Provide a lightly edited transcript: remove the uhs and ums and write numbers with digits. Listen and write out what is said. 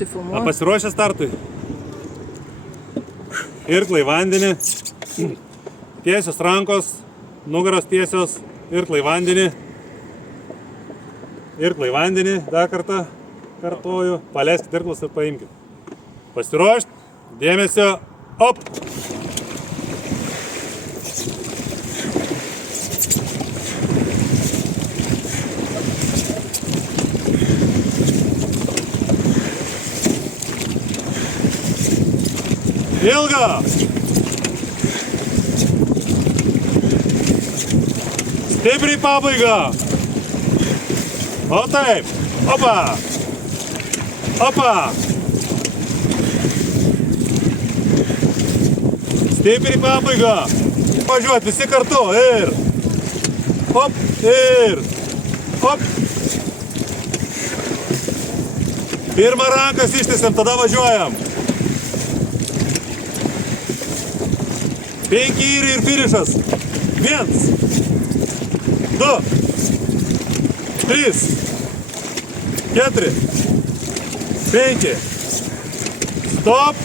tai filmuoju. Pasiruošę startui? Irklai vandenį. Tiesios rankos, nugaros tiesios, irklai vandenį. Irklai vandenį, dar kartą kartuoju. Paleiskit irklus ir paimkit. Pasiruošt, dėmesio, op! Ilga! Stipriai pabaiga! O taip! Opa! Opa! Stipriai pabaiga! Važiuot visi kartu ir hop ir hop! Pirmą rankas ištiesiam, tada važiuojam! 5 ir finišas. 1, 2, 3, 4, 5. Stop.